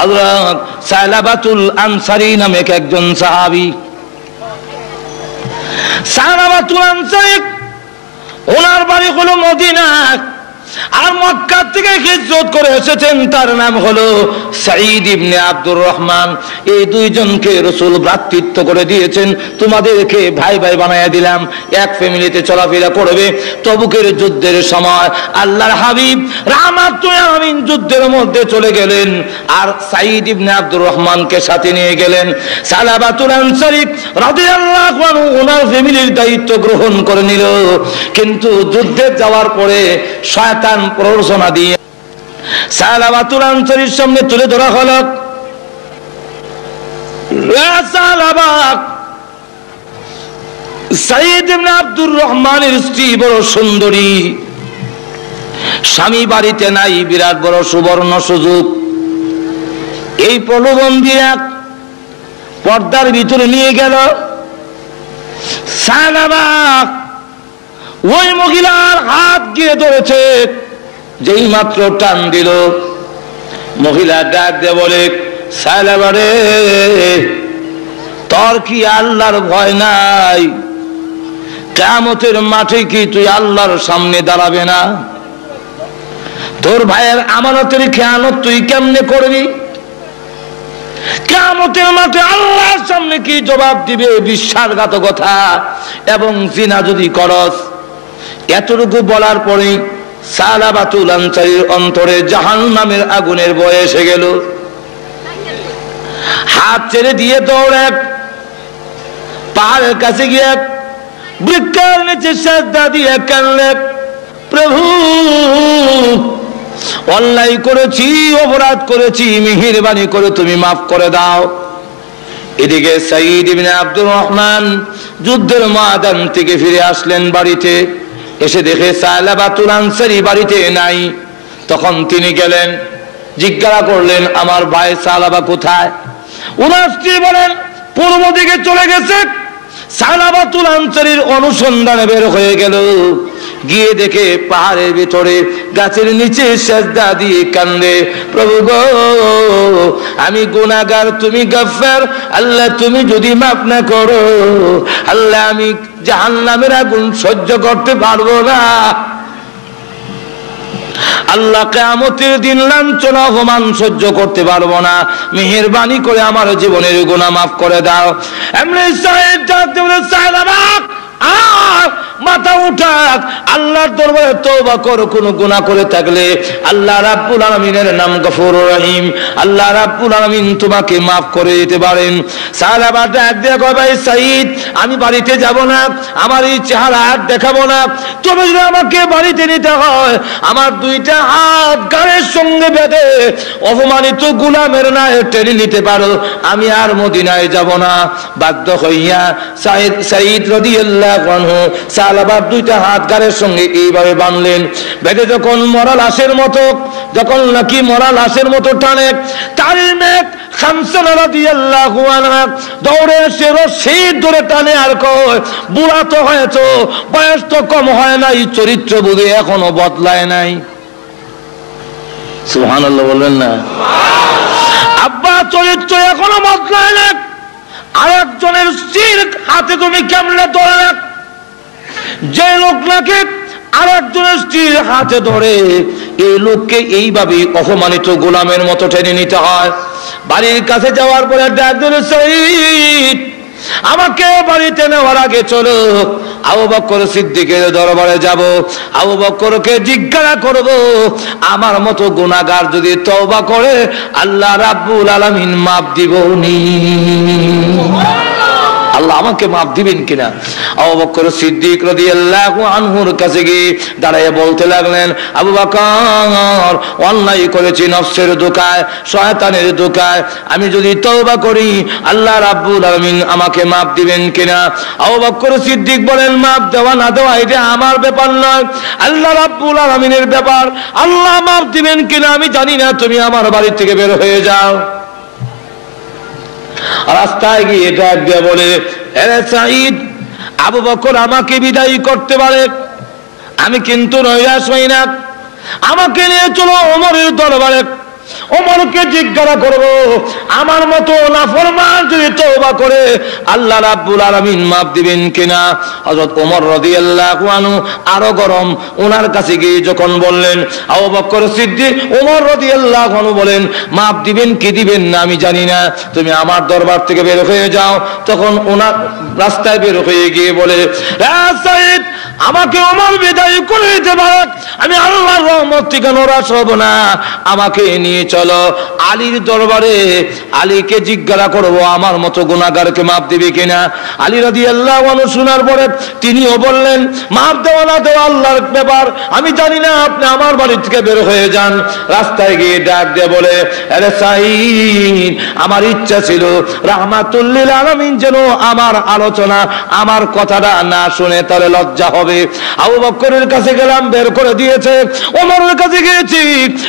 হযরত সালাবাতুল আনসারী নামে একজন সাহাবী। সালাবাতুল আনসারী ওনার বাড়ি হলো মদিনা, আর মক্কা থেকে হিজরত করে এসেছেন, তার নাম হলো সাঈদ ইবনে আব্দুর রহমান। এই দুইজনকে রাসূল ভ্রাতৃত্ব করে দিয়েছেন, তোমাদেরকে ভাই ভাই বানায়া দিলাম, এক ফ্যামিলিতে চলাফেরা করবে। তবুকের যুদ্ধের সময় আল্লাহর হাবিব রাহমাতুল আলামিন যুদ্ধের মধ্যে চলে গেলেন, আর সাঈদ ইবনে আব্দুর রহমানকে সাথে নিয়ে গেলেন। সালাবাতুল আনসারী রাদিয়াল্লাহু আনহু ওনার ফ্যামিলির দায়িত্ব গ্রহণ করে নিল, কিন্তু যুদ্ধে যাওয়ার পরে শয়তান প্ররোচনা দিয়ে সালাবাতুল আনসারীর সামনে তুলে ধরা হলো, সাঈদ ইবনে আব্দুর রহমানের স্ত্রী বড় সুন্দরী, স্বামী বাড়িতে নাই, বিরাট বড় সুবর্ণ সুযোগ। এই প্রলোভন দিয়ে পর্দার ভিতরে নিয়ে গেল। সালাবা ওই মহিলার হাত গিয়ে ধরেছে, যেই মাত্র টান দিল, মহিলা ডাক দিয়ে বলে, সালাবা রে, তোর কি আল্লাহর ভয় নাই? কিয়ামতের মাঠে কি তুই আল্লাহর সামনে দাঁড়াবে না? তোর ভাইয়ের আমানতের খেয়ানত তুই কেমনে করবি? কিয়ামতের মাঠে আল্লাহর সামনে কি জবাব দিবে? বিশ্বাসঘাতকতা এবং জিনা যদি করস। এতটুকু বলার পরে সালাবাতুল আনসারীর অন্তরে জাহান্নামের আগুনের ভয় এসে গেল। হাত ছেড়ে দিয়ে দৌড়ে পাহাড়ের কাছে গিয়ে বৃক্ষের নিচে সিজদা দিয়ে কাঁদলেন, প্রভু অন্যায় করেছি, অপরাধ করেছি, মেহেরবানি করে তুমি মাফ করে দাও। এদিকে সাঈদ ইবনে আব্দুর রহমান যুদ্ধের ময়দান থেকে ফিরে আসলেন বাড়িতে, এসে দেখে সালাবাতুল আনসারী বাড়িতে নাই। তখন তিনি গেলেন, জিজ্ঞাসা করলেন, আমার ভাই সালাবা কোথায়? ওনার স্ত্রী বলেন, পূর্ব দিকে চলে গেছে। সালাবাতুল আনসারীর অনুসন্ধানে বের হয়ে গেল, গিয়ে দেখে পাহাড়ের ভিতরে গাছের নিচে সিজদা দিয়ে কান্দে, প্রভু গো, আমি গুনাহগার, তুমি গফফার, আল্লাহ তুমি যদি মাফ না করো, আল্লাহ আমি জাহান্নামের আগুন সহ্য করতে পারবো না। আল্লাহ কিয়ামতের দিন লাঞ্ছনা অপমান সহ্য করতে পারবো না, মেহেরবানি করে আমার জীবনের গুনাহ মাফ করে দাও। এমনি সাঈদ সালাবা মাথা উঠাক, আল্লাহর দরবারে তওবা করো, কোন গুনাহ করে থাকলে আল্লাহ রাব্বুল আলামিনের নাম গফুরুর রহিম, আল্লাহ রাব্বুল আলামিন তোমাকে maaf করে দিতে পারেন। সাহাবা ডাক দিয়ে কয়, ভাই সাঈদ, আমি বাড়িতে যাব না, আমার এই চেহারা আর দেখাবো না, তবে যদি আমাকে বাড়িতে নিতে হয় আমার দুইটা হাত গাড়ির সঙ্গে বেঁধে অপমানিত গোলামের নায়ে টেনে নিতে পারো, আমি আর মদিনায় যাব না। বাধ্য হইয়া সাঈদ রাদিয়াল্লাহু আনহু সালাবার দুইটা হাত গাড়ির সঙ্গে এইভাবে বাঁধলেন, বেঁধে যখন মরা লাশের মতো, যখন নাকি মরা লাশের মতো টানে, তারই মেঘ খামসা রাদিয়াল্লাহু আনহা দৌড়ে এসে রশি ধরে টানে আর কয়, বুড়া তো হয়েছে, বয়স তো কম হয় নাই, চরিত্র বুঝে এখনো বদলায় নাই। সুবহানাল্লাহ বলবেন না? আব্বা চরিত্র এখনো বদলায় না, আরেকজনের স্ত্রীর হাতে তুমি কেমনে ধরে? যে লোক নাকি আরেকজনের স্ত্রীর হাতে ধরে, এই লোককে এইভাবে অপমানিত গোলামের মতো টেনে নিতে হয়। বাড়ির কাছে যাওয়ার পরে ডাক দিল, সাঈদ, আমাকে বাড়িতে নেওয়ার আগে চলো, আবু বকর সিদ্দিকের দরবারে যাব, আবু বকরকে জিজ্ঞাসা করব, আমার মতো গুনাহগার যদি তওবা করে আল্লাহ রাব্বুল আলামিন মাফ দিবনি, আল্লাহ আমাকে মাফ দিবেন কিনা। আবু বকর সিদ্দিক রাদিয়াল্লাহু আনহুর কাছে গিয়ে দাঁড়িয়ে বলতে লাগলেন, আবু বকর, অন্যায় করেছি নফসের ধোঁকায়, শয়তানের ধোঁকায়, আমি যদি তওবা করি আল্লাহ রাব্বুল আলামিন আমাকে মাফ দিবেন কিনা। আবু বকর সিদ্দিক বলেন, মাফ দেওয়া না দেওয়া এটা আমার ব্যাপার নয়, আল্লাহ রাব্বুল আলামিনের ব্যাপার, আল্লাহ মাফ দিবেন কিনা আমি জানি না, তুমি আমার বাড়ি থেকে বের হয়ে যাও। রাস্তায় গিয়ে ডাক দিয়ে বলে, আরে সাঈদ, আবু বকর আমাকে বিদায় করতে পারে, আমি কিন্তু নৈরাশ হই না, আমাকে নিয়ে চলো ওমরের দরবারে, ওমরকে জিজ্ঞাসা করব, আমার মতো নাফরমান যদি তওবা করে আল্লাহ রাব্বুল আলামিন মাফ দিবেন কিনা? হযরত ওমর রাদিয়াল্লাহু আনহু আরো গরম, ওনার কাছে গিয়ে যখন বললেন, আবু বকর সিদ্দিক ওমর রাদিয়াল্লাহু আনহু বলেন, মাফ দিবেন কি দিবেন না আমি জানি না, তুমি আমার দরবার থেকে বের হয়ে যাও। তখন ওনার রাস্তায় বের হয়ে গিয়ে বলে, সাইদ আমাকে ওমর বিদায় করে দিতে পারে, আমি আল্লাহর রহমত থেকে নারাজ হব না, আমাকে নিয়ে চলো আলীর দরবারে, আলীকে জিজ্ঞাসা করব আমার মতো গুনাহগারকে মাফ দিবে কিনা। আলী রাদিয়াল্লাহু আনহু শোনার পরে তিনিও বললেন, মাফ দেওয়া না দেওয়া আল্লাহর ব্যাপার, আমি জানি না, আপনি আমার বাড়ি থেকে বের হয়ে যান। রাস্তায় গিয়ে ডাক দিয়ে বলে, আরে সাইদ আমার ইচ্ছা ছিল রাহমাতুল লিল আলামিন যেন আমার আলোচনা আমার কথাটা না শুনে তাহলে লজ্জা হবে। আবু বকরের কাছে গেলাম, বের করে দিয়েছে। ওমরের কাছে গিয়েছি,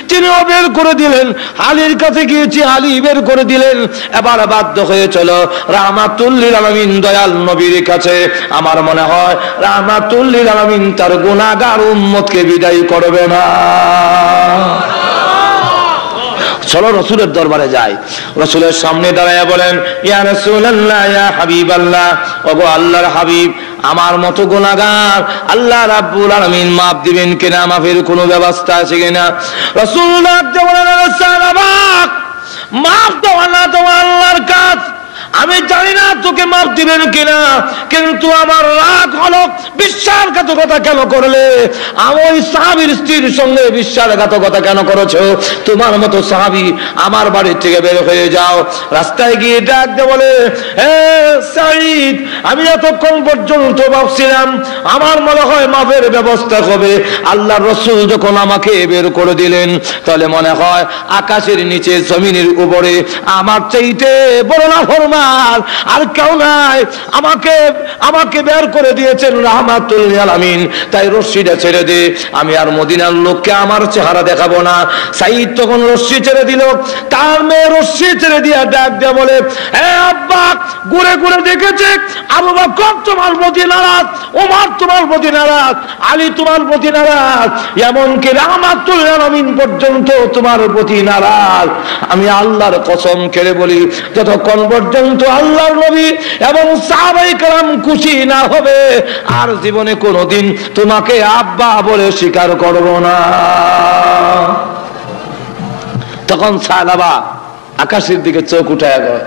তিনিও বের করে দিলেন। আলীর কাছে গিয়েছি, আলী বের করে দিলেন। এবার বাধ্য হয়ে চলো রাহমাতুল লিল আলামিন দয়াল নবীর কাছে। আমার মনে হয় রাহমাতুল লিল আলামিন তার গুনাহগার উম্মতকে বিদায় করবে না। চলো রসুলের দরবারে যাই। রসুলের সামনে দাঁড়ায় বলেন, ইয়া রাসূলুল্লাহ, ইয়া হাবিবাল্লাহ, ওগো আল্লাহর হাবিব, আমার মতো গুনাহগার আল্লাহ রাব্বুল আলামিন মাফ দিবেন কিনা, মাফের কোনো ব্যবস্থা আছে কিনা? রাসূলুল্লাহ বলেন, সাহাবাক মাফ দেওয়া না দেওয়া আল্লাহর কাজ, আমি জানি না তোকে মাফ দিবেন কিনা, কিন্তু আমার রাগ হলো বিশ্বাসঘাতকতা কেন করলে, আমার সাহাবীর স্ত্রীর সঙ্গে বিশ্বাসঘাতকতা কেন করেছো? তোমার মতো সাহাবী আমার বাড়ি থেকে বের হয়ে যাও। রাস্তায় গিয়ে ডাক দিয়ে বলে, হে সাঈদ, আমি এতক্ষণ পর্যন্ত ভাবছিলাম আমার মনে হয় মাফের ব্যবস্থা হবে, আল্লাহর রাসূল যখন আমাকে বের করে দিলেন তাহলে মনে হয় আকাশের নিচে জমিনের উপরে আমার চাইতে বড় নাফরমান আর কেউ নাই, আমাকে বের করে দিয়েছেন রাহমাতুল লিল আলামিন, তাই রশিটা ছেড়ে দে, আমি আর মদিনার লোককে আমার চেহারা দেখাবো না। সাঈদ তখন রশি ছেড়ে দিল, তার মেয়ে রশি ছেড়ে দিয়ে ডাক দিয়ে বলে, হে আব্বা, ঘুরে ঘুরে দেখেছে আবু বকর তোমার প্রতি নারাজ, ওমর তোমার প্রতি নারাজ, আলী তোমার প্রতি নারাজ, এমনকি রাহমাতুল লিল আলামিন পর্যন্ত তোমার প্রতি নারাজ। আমি আল্লাহর কসম খেলে বলি, যতক্ষণ পর্যন্ত আল্লাহর নবী এবং সাহাবায়ে কেরাম খুশি না হবে আর জীবনে কোনোদিন তোমাকে আব্বা বলে স্বীকার করব না। তখন সাহাবা আকাশের দিকে চোখ উঠায় গেল,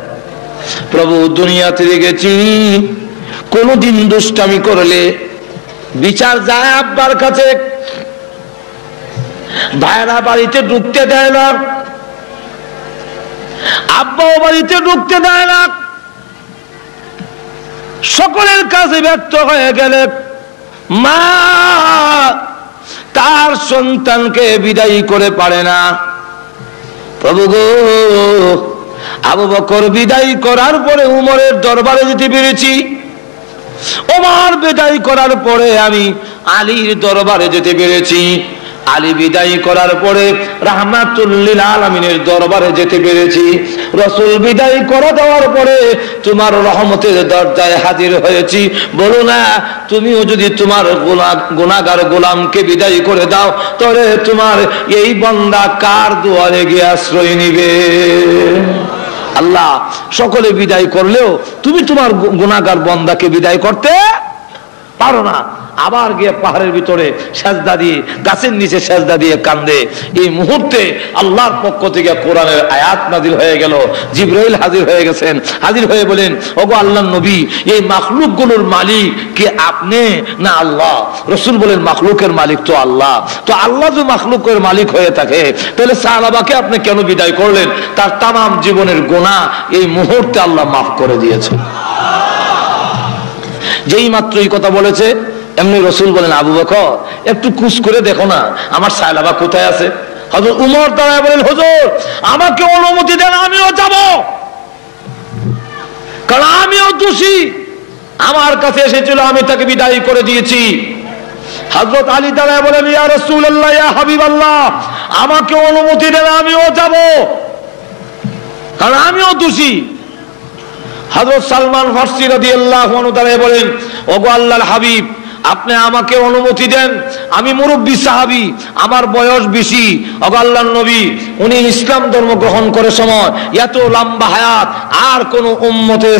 প্রভু দুনিয়াতে দেখেছি কোনদিন দুষ্টামি করলে বিচার যায় আব্বার কাছে, ভাইরা বাড়িতে ঢুকতে দেয় না, আব্বাও বাড়িতে ঢুকতে দেয় না, সকলের কাছে ব্যর্থ হয়ে গেলে মা তার সন্তানকে বিদায় করে পারে না। প্রভু গো, আবু বকর বিদায় করার পরে উমরের দরবারে যেতে পেরেছি, ওমর বিদায় করার পরে আমি আলীর দরবারে যেতে পেরেছি, আলী বিদায় করার পরে রাহমাতুল লিল আলামিনের দরবারে যেতে পেরেছি, রাসূল বিদায় করে দেওয়ার পরে তোমার রহমতের দরজায় হাজির হয়েছি। বলো না, তুমিও যদি তোমার গুনাহগার গোলামকে বিদায় করে দাও তাহলে তোমার এই বান্দা কার দুয়ারে গিয়ে আশ্রয় নিবে? আল্লাহ সকলে বিদায় করলেও তুমি তোমার গুনাহগার বান্দাকে বিদায় করতে পারো না। আবার গিয়ে পাহাড়ের ভিতরে সেজদা দিয়ে, গাছের নিচে সেজদা দিয়ে কান্দে। এই মুহূর্তে আল্লাহর পক্ষ থেকে কোরআনের আয়াত নাযিল হয়ে গেল, জিবরাইল হাজির হয়ে গেছেন, হাজির হয়ে বলেন, ওগো আল্লাহর নবী, এই মাখলুকগুলোর মালিক কে আপনি না আল্লাহ? রাসূল বলেন, মাখলুকের মালিক তো আল্লাহ। তো আল্লাহ যদি মাখলুকের মালিক হয়ে থাকে তাহলে সাহাবাকে আপনি কেন বিদায় করলেন? তার তামাম জীবনের গুনাহ এই মুহূর্তে আল্লাহ মাফ করে দিয়েছেন। যেই মাত্র এই কথা বলেছে এমনি রাসূল বলেন, আবু বকর একটু খুশ করে দেখো না আমার সাহাবা কোথায় আছে। হযরত উমর দাঁড়ায় বলেন, হুজুর আমাকে অনুমতি দেন, আমিও যাব, কারণ আমিও দোষী, আমার কাছে এসেছিল, আমি তাকে বিদায় করে দিয়েছি। হযরত আলী দাঁড়ায় বলেন, ইয়া রাসূলুল্লাহ, ইয়া হাবিবাল্লাহ, আমাকে অনুমতি দেন, আমিও যাব, কারণ আমিও দোষী। হযরত সালমান ফারসি রাদিয়াল্লাহু আনহু দাঁড়ায় বলেন, ওগো আল্লাহর হাবিব, আপনি আমাকে অনুমতি দেন, আমি মুরব্বী সাহাবী, আমার বয়স বেশি। আল্লাহর নবী উনি ইসলাম ধর্ম গ্রহণ করে সময় এত লম্বা হায়াত আর কোন উম্মতে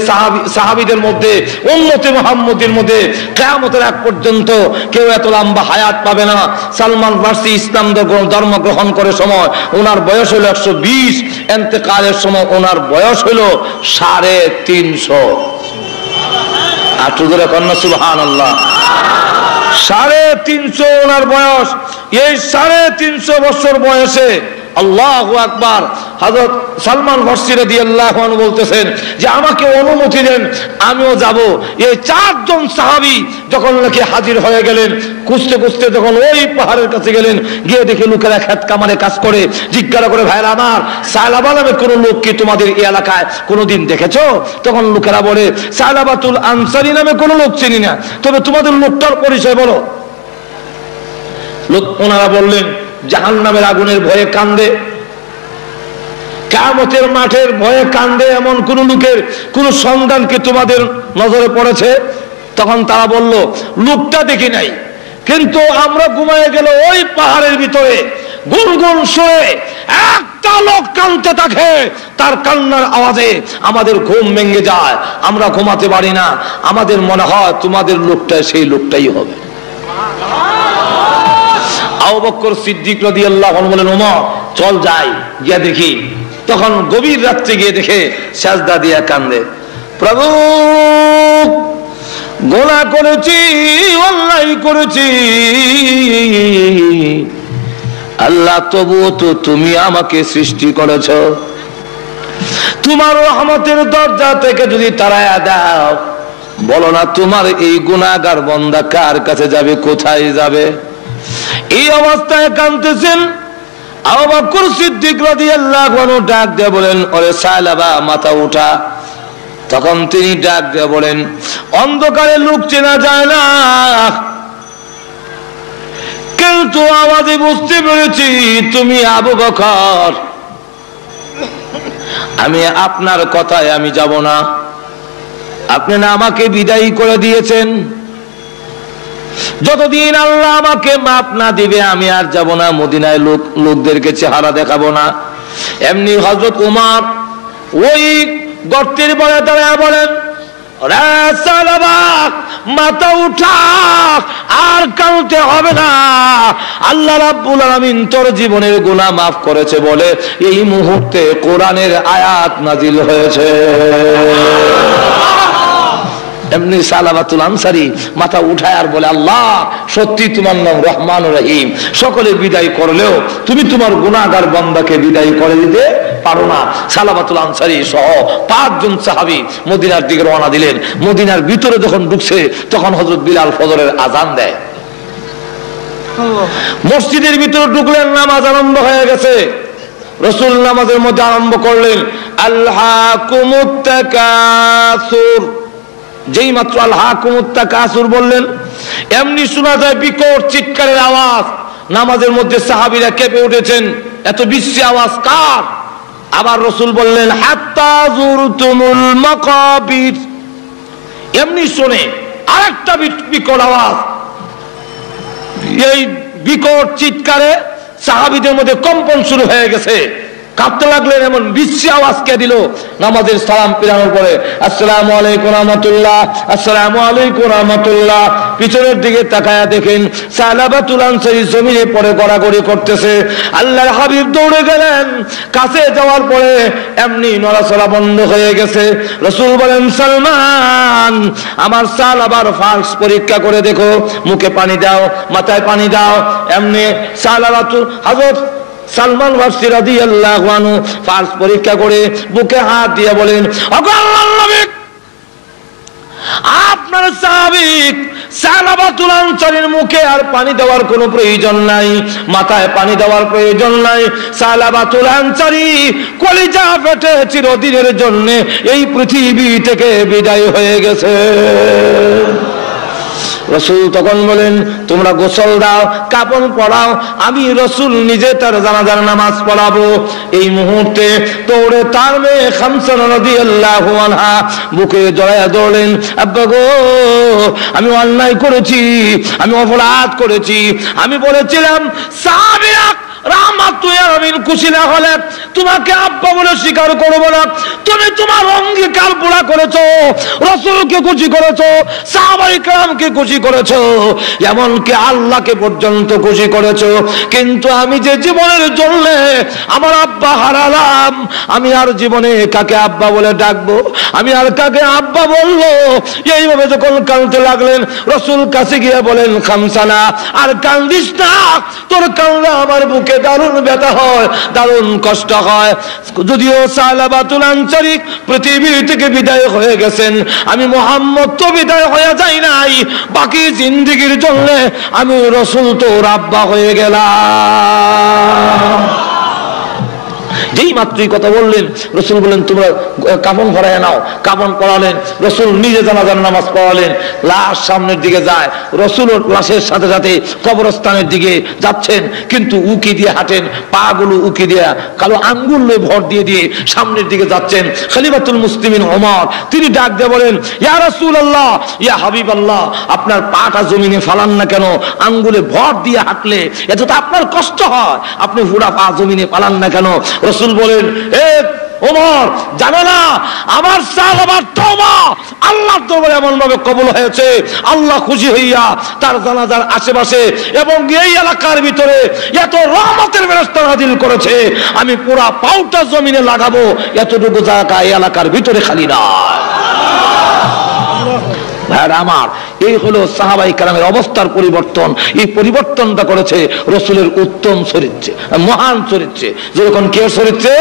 সাহাবীদের মধ্যে, উম্মতে মুহাম্মদের মধ্যে কিয়ামতের আগ পর্যন্ত কেউ এত লম্বা হায়াত পাবে না। সালমান ফারসি ইসলাম ধর্ম গ্রহণ করে সময় ওনার বয়স হলো 120, ইন্তেকালের সময় ওনার বয়স হলো 350। আর তুদরে কন্যা সুবহানাল্লাহ, 350 ওনার বয়স। এই 350 বছর বয়সে আল্লাহু আকবার, হযরত সালমান ফারসি রাদিয়াল্লাহু আনহু বলতেছেন যে আমাকে অনুমতি দেন, আমিও যাব। এই 4 জন সাহাবী যখন নাকি হাজির হয়ে গেলেন, খুঁজতে খুঁজতে যখন ওই পাহাড়ের কাছে গেলেন, গিয়ে দেখে লোকেরা খেত কামারে কাজ করে। জিজ্ঞাসা করে, ভাইরা আমার, সায়লাবা নামে কোন লোক কি তোমাদের এই এলাকায় কোনোদিন দেখেছো? তখন লোকেরা বলে, সায়লাবাতুল আনসারী নামে কোন লোক চিনি না, তবে তোমাদের লোকটার পরিচয় বলো। লোক ওনারা বললেন, জাহান্নামের আগুনের ভয়ে কান্দে, কিয়ামতের মাঠের ভয়ে কান্দে, এমন কোন লোকের কোন সন্ধান কি তোমাদের নজরে পড়েছে? তখন তারা বলল, লোকটা দেখি নাই, কিন্তু আমরা ঘুমায় গেল ওই পাহাড়ের ভিতরে গুনগুন সুরে একটা লোক কাঁদতে থাকে, তার কান্নার আওয়াজে আমাদের ঘুম ভেঙে যায়, আমরা ঘুমাতে পারি না। আমাদের মনে হয় তোমাদের লোকটা সেই লোকটাই হবে। আবু বকর সিদ্দিক রাদিয়াল্লাহু আনহু বলেন, ওমর চল যাই, গিয়ে দেখি। তখন গভীর রাত্রে গিয়ে দেখে সাজদা দিয়া কান্দে, প্রভু গুনাহ করেছি, অন্যায় করেছি আল্লাহ, তবুও তো তুমি আমাকে সৃষ্টি করেছো, তোমার রহমতের দরজা থেকে যদি তাড়ায়া দাও, বলো না তোমার এই গুনাহগার বান্দা কার কাছে যাবে, কোথায় যাবে? এই অবস্থায় কাঁদতেছেন। আবু বকর সিদ্দিক রাদিয়াল্লাহু আনহু ডাক দিয়ে বলেন, ওরে সায়লাবা, মাথা উঠা। তখন তিনি ডাক দিয়ে বলেন, অন্ধকারে লোক চেনা যায় না, কিন্তু আওয়াজে বুঝতে পেরেছি তুমি আবু বকর। আমি আপনার কথায় আমি যাব না, আপনি না আমাকে বিদায় করে দিয়েছেন, যতদিন আল্লাহ আমাকে মাফ না দিবে আমি আর যাব না, মদিনায় লোকদেরকে চেহারা দেখাবো না। এমনি হযরত উমর ওই গর্তের পরে দাঁড়ায় বলেন, মাথা উঠা, আর কাউকে হবে না, আল্লাহ রাব্বুল আলামিন তোর জীবনের গুনাহ মাফ করেছে বলে এই মুহূর্তে কোরআনের আয়াত নাজিল হয়েছে। এমনি সালাবাতুল আনসারী মাথা উঠায় আর বলে, আল্লাহ সত্যি তোমার নাম রহমান রহিম, সকলে বিদায় করলেও তুমি তোমার গুনাহগার বান্দাকে বিদায় করে দিতে পারো না। সালাবাতুল আনসারী সহ 5 জন সাহাবী মদিনার দিকে রওনা দিলেন। মদিনার ভিতরে যখন ঢুকছে তখন হযরত বিলাল ফজরের আযান দেয়। মসজিদের ভিতরে ঢুকলেন, নামাজ আরম্ভ হয়ে গেছে। রাসূল নামাজের মধ্যে আরম্ভ করলেন, আলহাকুমুত তাকাসুর। যেই মাত্র আলহাকুমুত তাকাসুর বললেন, এমনি শোনা যায় বিকট চিৎকারের আওয়াজ। নামাজের মধ্যে সাহাবীরা কেঁপে উঠেছেন, এত বিশ্রী আওয়াজ কার? আবার রাসূল বললেন, হাত্তা যুরতুমুল মাকাবির। এমনি শুনে আরেকটা বিকট আওয়াজ। এই বিকট চিৎকারে সাহাবীদের মধ্যে কম্পন শুরু হয়ে গেছে, কাঁপতে লাগলেন। এমন বিশ্রী আওয়াজ কে দিল? নামাজের সালাম ফিরানোর পরে আসসালামু আলাইকুম রাহমাতুল্লাহ, আসসালামু আলাইকুম রাহমাতুল্লাহ। পিছনের দিকে তাকায়া দেখেন সালাবাতুল আনসারী জমিনে পড়ে গড়াগড়ি করতেছে। আল্লাহর হাবিব দৌড়ে গেলেন, কাছে যাওয়ার পরে এমনি নড়াচড়া বন্ধ হয়ে গেছে। রাসূল বলেন, সালমান আমার সালাবার ফালস পরীক্ষা করে দেখো, মুখে পানি দাও, মাথায় পানি দাও। এমনি সালাবাতুল হযরত সালমান ফারসি রাদিয়াল্লাহু আনহু ফালস পরীক্ষা করে বুকে হাত দিয়ে বলেন, আল্লাহর নবী আপনার সাহাবী সালাবাতুল আনসারীর মুখে আর পানি দেওয়ার কোনো প্রয়োজন নাই, মাথায় পানি দেওয়ার প্রয়োজন নাই। সালাবাতুল আনসারী কলিজা ফেটে চিরদিনের জন্য এই পৃথিবী থেকে বিদায় হয়ে গেছে। রাসূল তখন বলেন, তোমরা গোসল দাও, কাফন পরাও, আমি রাসূল নিজে তার জানাজার নামাজ পড়াবো। এই মুহূর্তে দৌড়ে তার মেয়ে খামসা রাদিয়াল্লাহু আনহা বুকে জড়ায়া ধরলেন, আব্বা গো, আমি অন্যায় করেছি, আমি অপরাধ করেছি, আমি বলেছিলাম সাহাবীরা খুশি না হলে তোমাকে আব্বা বলে স্বীকার করবো না। তুমি তোমার অঙ্গীকার পুরা করেছো, রাসূলকে খুশি করেছো, সাহাবায়ে কেরামকে খুশি করেছো, এমনকি আল্লাহকে পর্যন্ত খুশি করেছো। কিন্তু আমি যে জীবনের জন্য আমার আব্বা হারালাম, আমি আর জীবনে কাকে আব্বা বলে ডাকবো, আমি আর কাকে আব্বা বলবো? এইভাবে যখন কাঁদতে লাগলেন, রাসূল কাছে গিয়ে বলেন, খামসানা, আর কান্দিস না, তোর কান্না আমার বুকে দারুণ ব্যথা হয়, দারুণ কষ্ট হয়। যদিও সালাবাতুল আনসারী পৃথিবী থেকে বিদায় হয়ে গেছেন, আমি মুহাম্মদ তো বিদায় হয়ে যাই নাই, বাকি জিন্দেগীর জন্য আমি রাসূল তোর আব্বা হয়ে গেলাম। যেই মাত্রই কথা বললেন, রাসূল বলেন, তোমরা কাফন পরায় নাও। কাফন পরালেন, রাসূল নিজে জানাজার নামাজ পড়ালেন। লাশ সামনের দিকে যায়, রাসূল লাশের সাথে সাথে কবরস্থানের দিকে যাচ্ছেন, কিন্তু উকি দিয়ে হাঁটেন, পা গুলো উকি দিয়ে কালো আঙ্গুলে ভর দিয়ে দিয়ে সামনের দিকে যাচ্ছেন। খলিফাতুল মুসলিমিন ওমর তিনি ডাক দিয়ে বলেন, ইয়া রাসূলুল্লাহ, ইয়া হাবিবাল্লাহ, আপনার পাটা জমিনে ফালান না কেন? আঙ্গুলে ভর দিয়ে হাঁটলে এত তো আপনার কষ্ট হয়, আপনি পুরা পা জমিনে ফালান না কেন? রাসূল বলেন, এ ওমর, জানো না আমার সাহাবার তওবা আল্লাহর দরবারে এমন ভাবে কবুল হয়েছে, আল্লাহ খুশি হইয়া তার জানাজার আশেপাশে এবং এই এলাকার ভিতরে এত রহমতের ফেরেশতা নাযিল করেছে, আমি পুরা পাউটা জমিনে লাগাবো, এতটুকু জায়গা এই এলাকার ভিতরে খালি না। ভাইরা আমার, এই হলো সাহাবায়ে কেরামের অবস্থার পরিবর্তন। এই পরিবর্তনটা করেছে রাসূলের উত্তম চরিত্রে, মহান চরিত্রে। যখন কে চরিত্রে?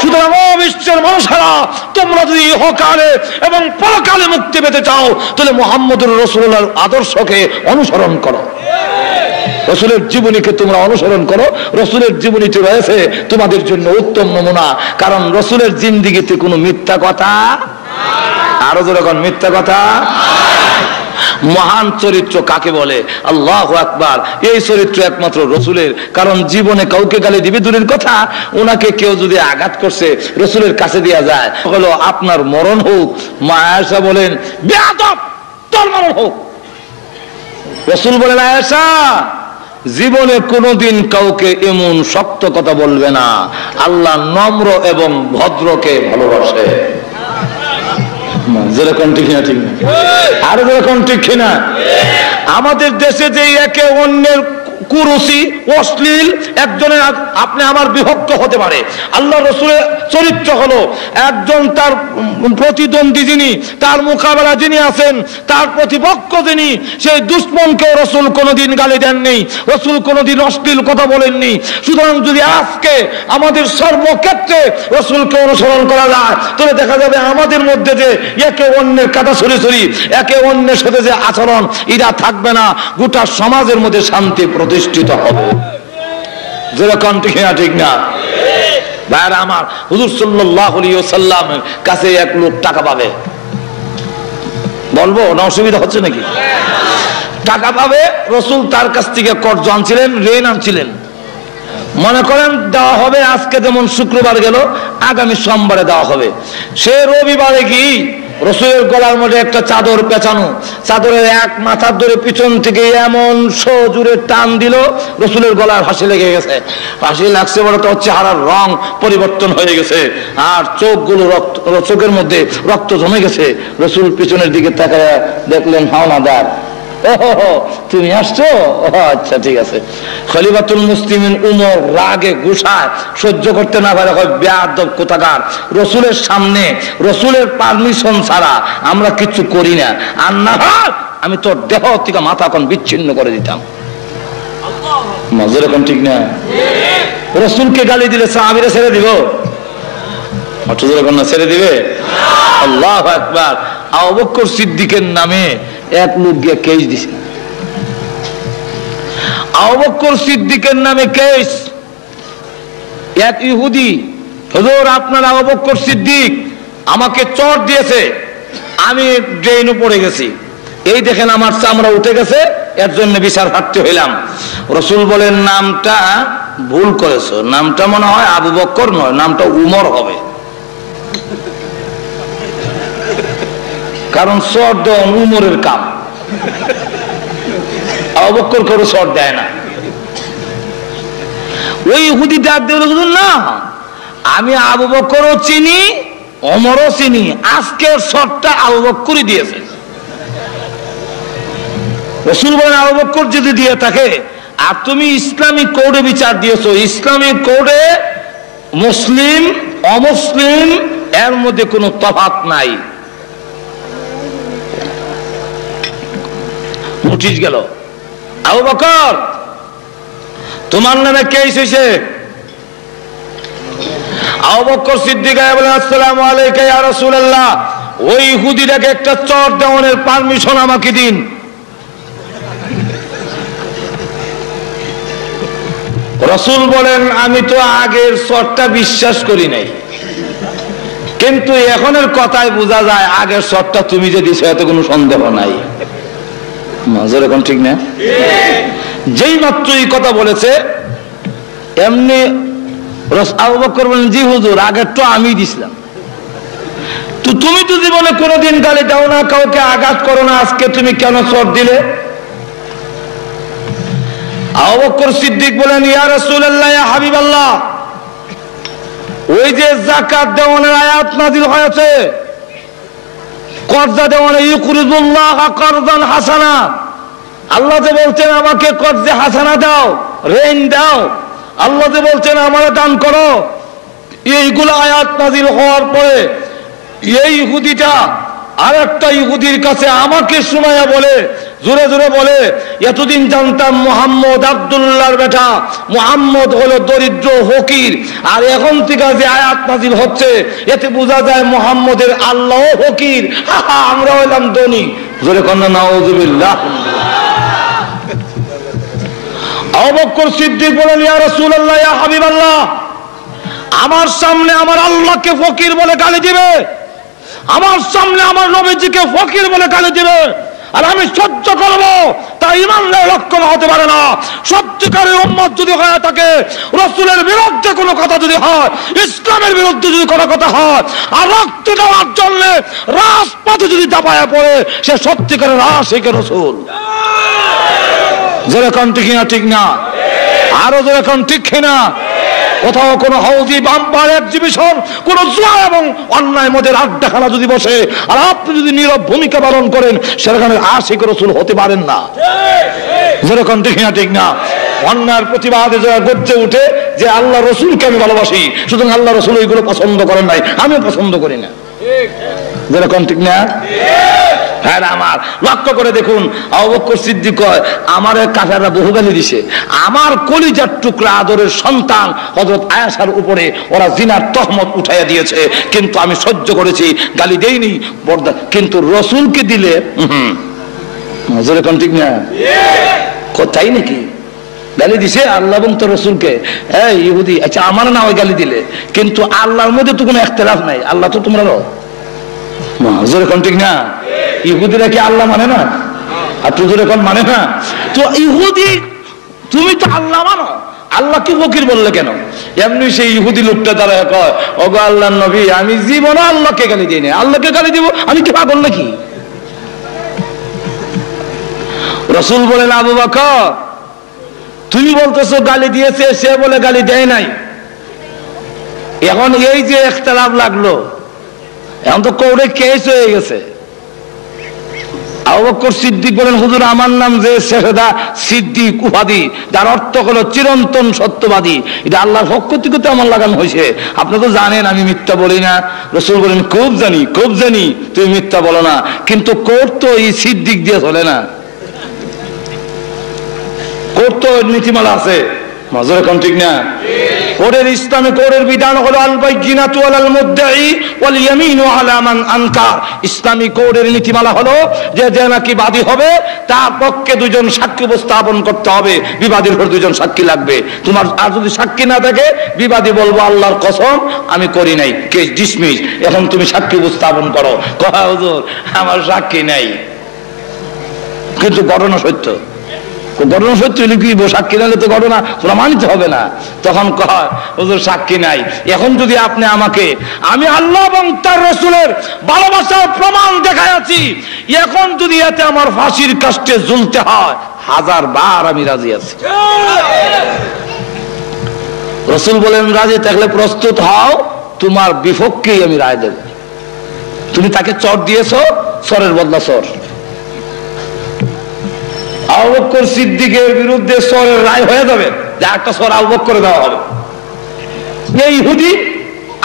সুতরাং বিশ্বের মানুষেরা, তোমরা যদি ইহকালে এবং পরকালে মুক্তি পেতে চাও, তাহলে মুহাম্মদুর রাসূলুল্লাহর আদর্শকে অনুসরণ করো, রাসূলের জীবনীকে তোমরা অনুসরণ করো। রাসূলের জীবনীতে রয়েছে তোমাদের জন্য উত্তম নমুনা, কারণ রাসূলের জিন্দেগিতে কোনো মিথ্যা কথা, আরো যখন মিথ্যা কথা। মহান চরিত্র কাকে বলে? আল্লাহু আকবার। এই চরিত্র একমাত্র রাসূলের, কারণ জীবনে কাউকে গালি দিবে দূরের কথা, ওনাকে কেউ যদি আঘাত করছে রাসূলের কাছে দেয়া যায়, হলো আপনার মরণ হোক। মা আয়েশা বলেন, বেয়াদব, তোর মরণ হোক। রাসূল বলেন, আয়েশা, জীবনে কোনোদিন কাউকে এমন শক্ত কথা বলবে না, আল্লাহ নম্র এবং ভদ্রকে ভালোবাসে। যেরকম ঠিক না, ঠিক না, আরো যেরকম ঠিক না। আমাদের দেশে যে একে অন্যের কুরুচি, অশ্লীল, একজনের আপনি আমার বিভক্ত হতে পারে। আল্লাহ রাসূলের চরিত্র হলো একজন তার প্রতিদ্বন্দ্বী যিনি, তার মোকাবেলা যিনি আছেন, তার প্রতিপক্ষ যিনি, সেই দুশমনকেও রাসূল কোনোদিন গালি দেননি, রাসূল কোনোদিন অশ্লীল কথা বলেননি। সুতরাং যদি আজকে আমাদের সর্বক্ষেত্রে রাসূলকে অনুসরণ করা যায়, তবে দেখা যাবে আমাদের মধ্যে যে একে অন্যের কাটা ছড়ি, একে অন্যের সাথে যে আচরণ, এটা থাকবে না। গোটা সমাজের মধ্যে শান্তি প্রতিষ্ঠিত হবে। যেরকম ঠিক না, ঠিক না? ভাইরা আমার, হুজুর সাল্লাল্লাহু আলাইহি ওয়াসাল্লামের কাছে এক লোক টাকা পাবে, বলবো না অসুবিধা হচ্ছে নাকি? টাকা পাবে, রাসূল তার কাছ থেকে কর্জ আনছিলেন, ঋণ আনছিলেন। মনে করেন দেওয়া হবে, আজকে যেমন শুক্রবার গেল, আগামী সোমবারে দেওয়া হবে। সে রবিবারে কি রাসূলের গলার মধ্যে একটা চাদর পেঁচানো, চাদরের এক মাথার ধরে পিছন থেকে এমন সজোরে টান দিল, রাসূলের গলার ফাঁসি লেগে গেছে। ফাঁসি লাগছে বলে তো চেহারার রং পরিবর্তন হয়ে গেছে, আর চোখগুলো চোখের মধ্যে রক্ত জমে গেছে। রাসূল পিছনের দিকে তাকায় দেখলেন হাওলাদার, ওহো তুমি আসছো, আচ্ছা ঠিক আছে। খলিফাতুল মুসলিমিন উমর রাগে গুসায় সহ্য করতে না পারে, বেয়াদব কোথাকার, রাসূলের সামনে রাসূলের পারমিশন ছাড়া আমরা কিছু করি না, আর না আমি তোর দেহ থেকে মাথা এখন বিচ্ছিন্ন করে দিতাম। যেরকম ঠিক না? রাসূলকে গালি দিলে সাহাবীরা ছেড়ে দিব? না, ছেড়ে দিবে? আল্লাহু আকবার। আবু বকর সিদ্দিকের নামে এক লোক গিয়ে কেস দিছে। আবু বকর সিদ্দিকের নামে কেস। এক ইহুদি, হুজুর আপনার আবু বকর সিদ্দিক আমাকে চড় দিয়েছে, আমি ড্রেনে পড়ে গেছি, এই দেখেন আমার চামড়া উঠে গেছে, এর জন্য বিচার প্রার্থী হইলাম। রাসূল বলেন নামটা ভুল করেছো, নামটা মনে হয় আবু বকর নয়, নামটা উমর হবে। কারণ চর দেওয়া উমরের কাম, আবু বকর করে চর দেয় না। ওই ইহুদি ডাক দিয়ে বলল না, আমি আবু বকরও চিনি ওমরও চিনি, আজকের চরটা আবু বকরই দিয়েছে। রাসূল বলেন আবু বকর যদি দিয়ে থাকে, আর তুমি ইসলামিক কোডে বিচার দিয়েছো, ইসলামিক কোডে মুসলিম অমুসলিম এর মধ্যে কোনো তফাৎ নাই। নোটিশ গেল, আবু বকর তোমার নামে কেস হয়েছে। আবু বকর সিদ্দিক বলেন আসসালামু আলাইকা ইয়া রাসূলুল্লাহ, ওই ইহুদিটাকে একটা চর দেওয়ানোর পারমিশন আমাকে দিন। রাসূল বলেন আমি তো আগের চরটা বিশ্বাস করি নাই, কিন্তু এখনের কথায় বোঝা যায় আগের চরটা তুমি যে দিছো এতে কোনো সন্দেহ নাই। মাজর এখন ঠিক না? যেই মাত্র এই কথা বলেছে এমনি আবু বকর বলেন জি হুজুর, আগের তো আমি দিছিলাম। তো তুমি তো জীবনে কোনোদিন গালি দাও না, কাউকে আঘাত করো না, আজকে তুমি কেন চর দিলে? আবু বকর সিদ্দিক বলেন ইয়া রাসূলুল্লাহ ইয়া হাবিবাল্লাহ, ওই যে যাকাত দেওয়ানোর আয়াত নাযিল হয়েছে, কর্জা দেওয়ানো ইউকরিদুল্লাহ করদান হাসানা, আল্লাহ যে বলছেন আমাকে কর্জে হাসানা দাও, ঋণ দাও, আল্লাহ যে বলছেন আমারে দান করো, এইগুলো আয়াত নাযিল হওয়ার পরে এই ইহুদিটা আরেকটা ইহুদির কাছে আমাকে শোনায়া বলে, জোরে জোরে বলে, এতদিন জানতাম মুহাম্মদ আব্দুল্লাহর বেটা, মুহাম্মদ হলো দরিদ্র ফকির, আর এখন থেকে যে আয়াত নাযিল হচ্ছে এতে বোঝা যায় মুহাম্মদের আল্লাহ ফকির, আমরা হইলাম ধনী। জোরে কন্যা নাউযুবিল্লাহ। আবু বকর সিদ্দিক বলেন ইয়া রাসূলুল্লাহ ইয়া হাবিবাল্লাহ, আমার সামনে আমার আল্লাহকে ফকির বলে গালি দিবে, আমার সামনে আমার নবীজিকে ফকির বলে গালি দিবে, আর আমি সহ্য করবো? তা ইমানের লক্ষণ হতে পারে না। সত্যিকারের উম্মত যদি হয়ে থাকে, রাসূলের বিরুদ্ধে কোনো কথা যদি হয়, ইসলামের বিরুদ্ধে যদি কোনো কথা হয়, আর রক্ত দেওয়ার জন্য রাজপথে যদি দাপায়া পড়ে, সে সত্যিকারের আশিকে রাসূল। যেরকম ঠিক না? ঠিক না? আরো যেরকম ঠিক না? কোথাও কোনো হাউজি বাম্পার এক্সিবিশন, কোন জুয়া এবং অন্যায় মদের আড্ডাখানা যদি বসে, আর আপনি যদি নীরব ভূমিকা পালন করেন, সেখানে আশিক রাসূল হতে পারেন না। যেরকম ঠিক না? ঠিক না? অন্যায়ের প্রতিবাদে যারা গর্জে উঠে যে আল্লাহ রসুলকে আমি ভালোবাসি, সুতরাং আল্লাহ রসুল ওইগুলো পছন্দ করেন নাই, আমিও পছন্দ করি না। যেরকম ঠিক না? হ্যাঁ, আমার লক্ষ্য করে দেখুন, আবু বকর সিদ্দিক কয় আমার কাফেররা বহু গালি দিছে, আমার কলিজার টুকরা আদরের সন্তান হযরত আয়েশার উপরে ওরা জিনার তহমত উঠাইয়া দিয়েছে, কিন্তু আমি সহ্য করেছি, গালি দেইনি, বর্দা। কিন্তু রসুলকে দিলে যেরকম ঠিক না? কোথায় নাকি গালি দিছে আল্লাহ এবং তোর রসুলকে? এই ইহুদি, আচ্ছা আমার না ওই গালি দিলে, কিন্তু আল্লাহর মধ্যে তো কোনো ইখতিলাফ নাই, আল্লাহ তো তোমরা যেরকম ঠিক না? ইহুদিরা কি আল্লাহ মানে না? আর তুই যেরকম মানে না? তো ইহুদি তুমি তো আল্লাহ মানো, আল্লাহ কি ফকির বললে কেন? এমনি সেই ইহুদি লোকটা তারা কয় ওগো আল্লাহর নবী, আমি জীবনে আল্লাহকে গালি দিই না, আল্লাহকে গালি দিব? আমি কি পাগল নাকি? রাসূল বলেন আবু বকর, তুমি বলতেছো গালি দিয়েছে, সে বলে গালি দেয় নাই। এখন এই যে ইখতিলাফ লাগলো, এখন তো কোর্টে কেস হয়ে গেছে। আবু বকর সিদ্দিক বলেন হুজুর, আমার নাম যে শেহদা সিদ্দিক উপাধি, যার অর্থ হলো চিরন্তন সত্যবাদী, এটা আল্লাহর পক্ষ থেকে তো আমার লাগানো হয়েছে। আপনি তো জানেন আমি মিথ্যা বলি না। রাসূল বলেন খুব জানি, খুব জানি তুমি মিথ্যা বলো না, কিন্তু কোর্ট তো এই সিদ্দিক দিয়ে চলে না, কোর্ট তো নীতিমালা আছে। মাজর এখন ঠিক না? কোর্টের ইসলামী কোর্টের বিধান হলো আল বাইয়িনাতু আলাল মুদ্দাই ওয়াল ইয়ামিনু আলা মান আনকার। ইসলামী কোর্টের নীতিমালা হলো যে নাকি বাদী হবে তার পক্ষে দুইজন সাক্ষী উপস্থাপন করতে হবে, বিবাদীর উপর দুইজন সাক্ষী লাগবে। তোমার আর যদি সাক্ষী না থাকে, বিবাদী বলবো আল্লাহর কসম আমি করি নাই, কেস ডিসমিস, এখন তুমি সাক্ষী উপস্থাপন করো। কয় হুজুর আমার সাক্ষী নাই। কিন্তু ঘটনা সত্য। ঘটনা সত্য হলে কি সাক্ষী নাইলে তো ঘটনা প্রমাণিত হবে না। তখন কয় হুজুর সাক্ষী নাই। এখন যদি আপনি আমাকে, আমি আল্লাহ এবং তার রাসূলের ভালোবাসার প্রমাণ দেখাইছি, এখন যদি এতে আমার ফাঁসির কাষ্টে ঝুলতে হয় 1000 বার আমি রাজি আছি। রাসূল বলেন রাজি থাকলে প্রস্তুত হও, তোমার বিপক্ষেই আমি রায় দেব। তুমি তাকে চর দিয়েছো, চরের বদলা চর। আবু বকর সিদ্দিকের বিরুদ্ধে চরের রায় হয়ে যাবে, যে একটা চর আবু বকর করে দেওয়া হবে। এই ইহুদি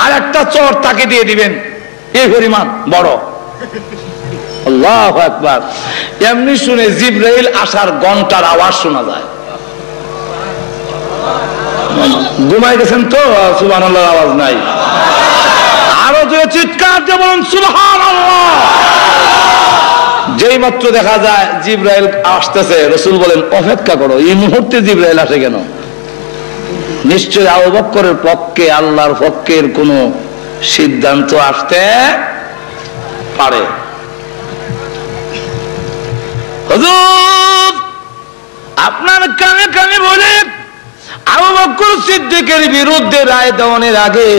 আর একটা চর তাকে দিয়ে দিবেন, এই পরিমাণ বড়। আল্লাহু আকবার। এমনি শুনে জিবরাইল আসার ঘন্টার আওয়াজ শোনা যায়। ঘুমাই গেছেন তো, সুবহানাল্লাহর আওয়াজ নাই। আরো যে চিৎকার দিয়ে বলুন সুবহানাল্লাহ। যেই মাত্র দেখা যায় জিবরাইল আসতেছে, রাসূল বলেন অপেক্ষা করো, এই মুহূর্তে জিবরাইল আসে কেন? নিশ্চয় আবু বকরের পক্ষে, আল্লাহর পক্ষের কোন সিদ্ধান্ত আসতে পারে। হুজুর আপনার কানে কানে বলে আবু বকর সিদ্দিকের বিরুদ্ধে রায় দেওয়ার আগে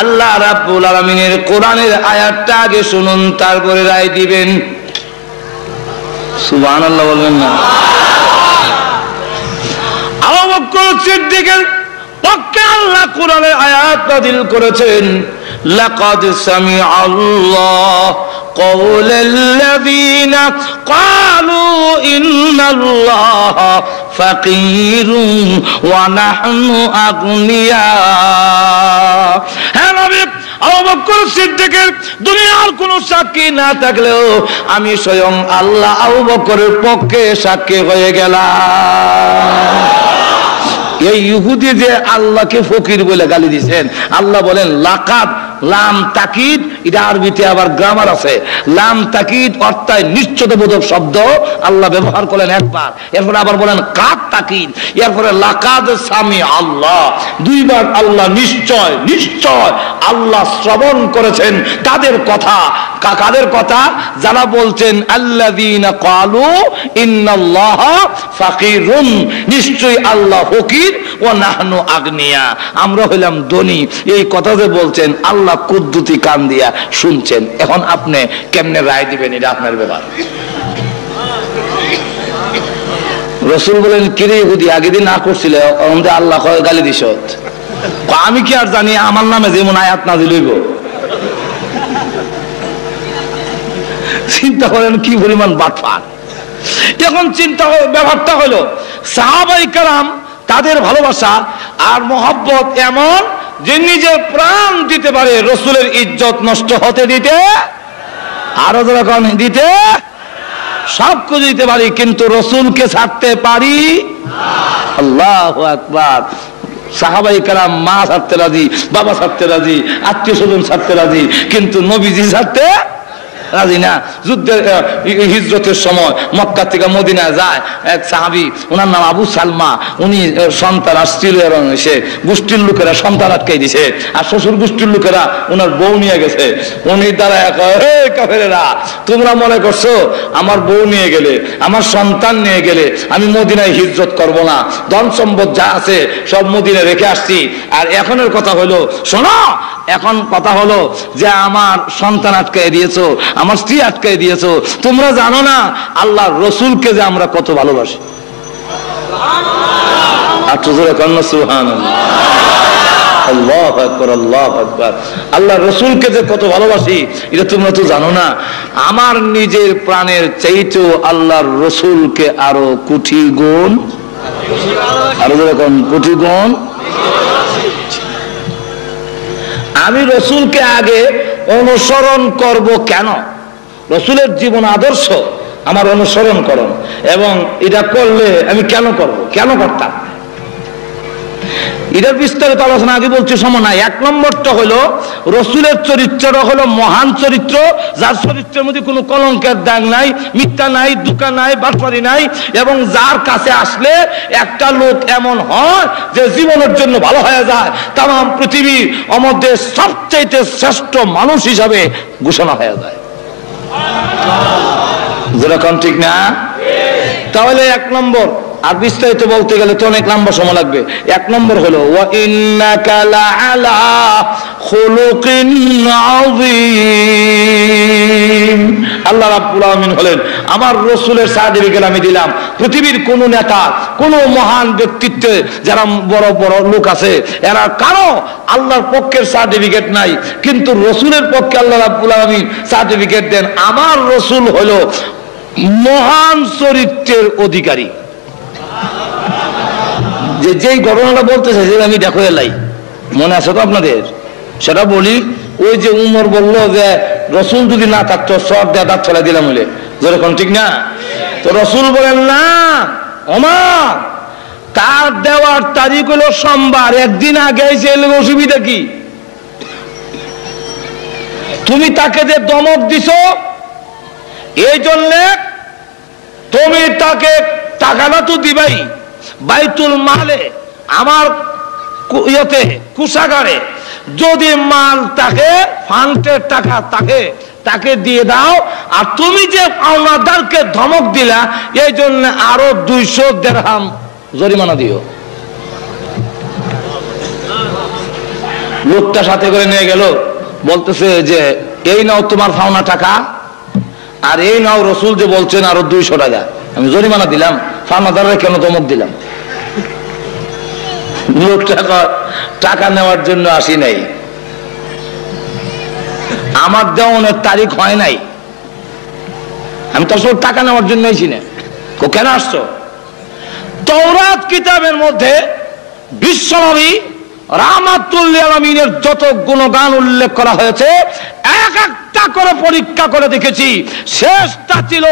আল্লাহ রাব্বুল আলামিনের কোরআনের আয়াতটা আগে শুনুন, তারপরে রায় দিবেন। সুবহানাল্লাহ বলবেন না? আবু বকর সিদ্দিকের পক্ষে আল্লাহ কোরআনের আয়াত নাযিল করেছেন, লাকাদ সামিআল্লাহু কওলাল্লাযীনা ক্বালু ইন্নাল্লাহা ফাকীরুন ওয়া নাহনু আগনিয়া। হ্যাঁ নবী, আবু বকর সিদ্দিকের দুনিয়ার কোন সাক্ষী না থাকলেও আমি স্বয়ং আল্লাহ আবু বকরের পক্ষে সাক্ষী হয়ে গেলাম। এই ইহুদি যে আল্লাহকে ফকির বলে গালি দিয়েছেন, আল্লাহ বলেন লাকাদ, লাম তাকিদ, এটা আরবিতে আবার গ্রামার আছে। লাম তাকিদ অর্থাৎ নিশ্চয়তাবোধক শব্দ আল্লাহ ব্যবহার করলেন একবার, এরপরে আবার বলেন কাদ তাকিদ, এরপরে লাকাদ সামি আল্লাহ, দুইবার আল্লাহ নিশ্চয় নিশ্চয় আল্লাহ শ্রবণ করেছেন তাদের কথা। কাদের কথা? যারা বলছেন আল্লাযীনা ক্বালু ইন্নাল্লাহা ফাকীরুন, নিশ্চয় আল্লাহ ফকির, ওয়া নাহনু আগনিয়া, আমরা হইলাম ধনী। এই কথা যে বলছেন আল্লাহ কুদ্দুতি কান দিয়া শুনছেন। এখন আপনি কেমনে রায় দিবেন, এটা আপনার ব্যাপার। রাসূল বলেন কিরে ইহুদি, আগে দিন না করছিলে, আমাদের আল্লাহ কয় গালি দিছ। আমি কি আর জানি আমার নামে যেমন আয়াত নাযিল হইব? চিন্তা করেন কি পরিমাণ বাটপার। এখন চিন্তা ব্যাপারটা হলো সাহাবায়ে কেরাম, তাদের ভালোবাসা আর মহব্বত এমন যে নিজের প্রাণ দিতে পারে রাসূলের ইজ্জত নষ্ট হতে দিতে, আরো যখন দিতে, সব কিছু দিতে পারি, কিন্তু রাসূলকে ছাড়তে পারি না। আল্লাহু আকবার। সাহাবায়ে কেরাম মা ছাড়তে রাজি, বাবা ছাড়তে রাজি, আত্মীয় স্বজন ছাড়তে রাজি, কিন্তু নবীজি ছাড়তে রাজি না। যুদ্ধের হিজরতের সময় মক্কা থেকে মদিনা যায় এক সাহাবী, ওনার নাম আবু সালমা। উনি সন্তান আসছিল এবং সে গোষ্ঠীর লোকেরা সন্তান আটকাই দিছে, আর শ্বশুর গোষ্ঠীর লোকেরা ওনার বউ নিয়ে গেছে। উনি দ্বারা কাফেরেরা, তোমরা মনে করছো আমার বউ নিয়ে গেলে, আমার সন্তান নিয়ে গেলে আমি মদিনায় হিজরত করব না, ধন সম্পদ যা আছে সব মদিনায় রেখে আসছি। আর এখনের কথা হলো, শোনো, এখন কথা হলো যে আমার সন্তান আটকাই দিয়েছো, আমার স্ত্রী আটকাই দিয়েছো, তোমরা জানো না আল্লাহর রাসূলকে যে আমরা কত ভালোবাসি। আল্লাহু আকবার, আল্লাহু আকবার। আল্লাহর রাসূলকে যে কত ভালোবাসি এটা তোমরা তো জানো না। আমার নিজের প্রাণের চাইতেও আল্লাহর রাসূলকে আরো কোটি গুণ, আরো যখন কোটি গুণ। আমি রাসূলকে আগে অনুসরণ করব কেন? রাসূলের জীবন আদর্শ আমার অনুসরণ করো, এবং এটা করলে আমি কেন করব, কেন করতাম, এটার বিস্তারিত আলোচনা আগে বলছি, সময় নাই। এক নম্বরটা হলো রাসূলের চরিত্রটা হলো মহান চরিত্র, যার চরিত্রের মধ্যে কোনো কলঙ্কের দাগ নাই, মিথ্যা নাই, ধোঁকা নাই, বাটপারি নাই, এবং যার কাছে আসলে একটা লোক এমন হয় যে জীবনের জন্য ভালো হয়ে যায়, তাম পৃথিবীর মধ্যে সবচেয়ে শ্রেষ্ঠ মানুষ হিসাবে ঘোষণা হয়ে যায়। যেরকম ঠিক না? তাহলে এক নম্বর, আর বিস্তারিত বলতে গেলে তো অনেক লম্বা সময় লাগবে। এক নম্বর হলো ওয়া ইন্নাকা লাআলা খুলুকিন আযীম। আল্লাহ রাব্বুল আলামিন হলেন আমার রাসূলের সার্টিফিকেট আমি দিলাম। পৃথিবীর কোন নেতা, কোন মহান ব্যক্তিত্ব যারা বড় বড় লোক আছে, এরা কারো আল্লাহর পক্ষের সার্টিফিকেট নাই, কিন্তু রাসূলের পক্ষে আল্লাহ রাব্বুল আলামিন সার্টিফিকেট দেন। আমার রাসূল হলো মহান চরিত্রের অধিকারী। যেই ঘটনাটা বলতেছে সেটা আমি দেখো এলাই, মনে আছে তো আপনাদের? সেটা বলি। ওই যে উমর বললো যে রসুল যদি না থাকতো সব দাঁত ছড়া দিলাম বলে, যেরকম ঠিক না? তো রসুল বলেন না ওমর, তার দেওয়ার তারিখ হলো সোমবার, একদিন আগে এসে এলে অসুবিধা কি? তুমি তাকে যে দমক দিছো এই জন্যে তুমি তাকে টাকাটা তো দিবাই, বাইতুল মালে আমার ইয়েতে কুষাগারে যদি মাল থাকে, ফান্ডের টাকা থাকে, তাকে দিয়ে দাও। আর তুমি যে পাওনাদারকে ধমক দিলা এই জন্য আরো 200 দিরহাম জরিমানা দিও। লোকটা সাথে করে নিয়ে গেল, বলতেছে যে এই নাও তোমার পাওনা টাকা, আর এই নাও রসুল যে বলছেন আরো 200 টাকা। আমি জরিমানা দিলাম, পাওনাদাররা কেন ধমক দিলাম? লোকটা টাকা নেওয়ার জন্য আসি নাই, আমার দেওয়ানের তারিখ হয় নাই, আমি তো আসলে টাকা নেওয়ার জন্য আইছি না। কেন আসছো? তাওরাত কিতাবের মধ্যে বিশ্বনবী রাহমাতুল লিল আলামিনের যত গুণগান উল্লেখ করা হয়েছে এক একটা করে পরীক্ষা করে দেখেছি। শেষটা ছিল